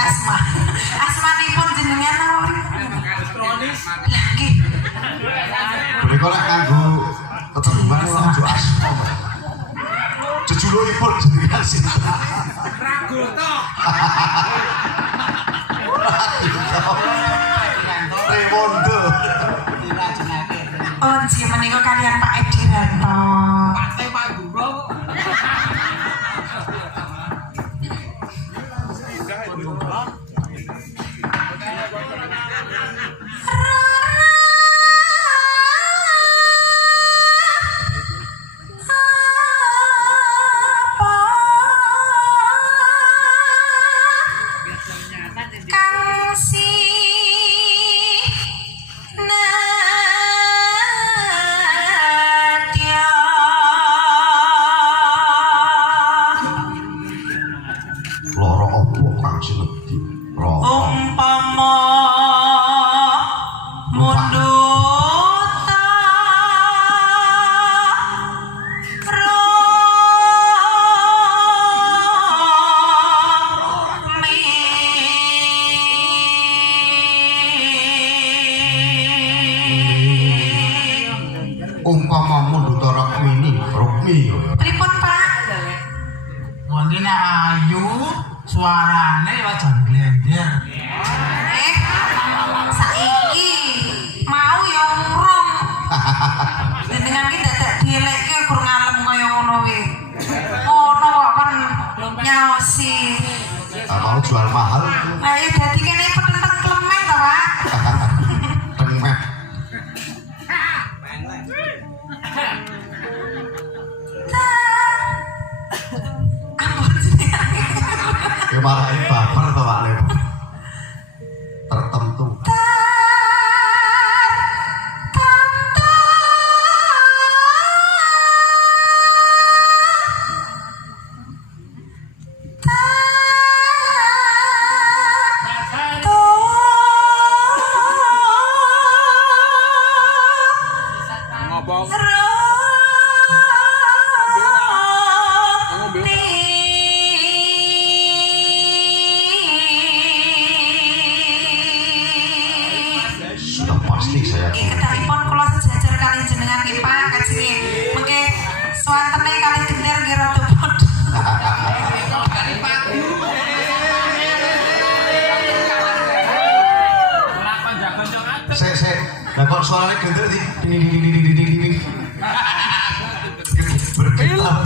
asma. Asmanipun jenengan napa? Elektronis. Nggih. Mereka nak kanggo ketemuan ojo asma. Jejulukipun jenengan sinten? Ragoto. Remondo. Oh, nggih menika kalian Pak Edi Ranto. Partai Pak Guru. Loro opo kang sinebut loro? Umpama munduta Umpama munduta Rukmi. pripun Pak? Wonten ayu suarane wajan blender. Saiki mau ya urung. Dengan ki dadak dielekke kurang ngalem kaya ngono kuwi. Ngono kok kon nyaosi. Mau jual mahal. Lah ya dadi kene petenteng klemek to, Pak. Temet. Ampun jenengan. Ya malah baper to Pak Lem. Tertentu. Ngobong. Sudah pasti saya. Kedaripun kula sejajar kali jenengan nggih Pak kajenge mengke swantene kali gender nggih rada padha. Lakon jagon yo ngadeg. Sik. Lah kok suarane gender di. Berkilau.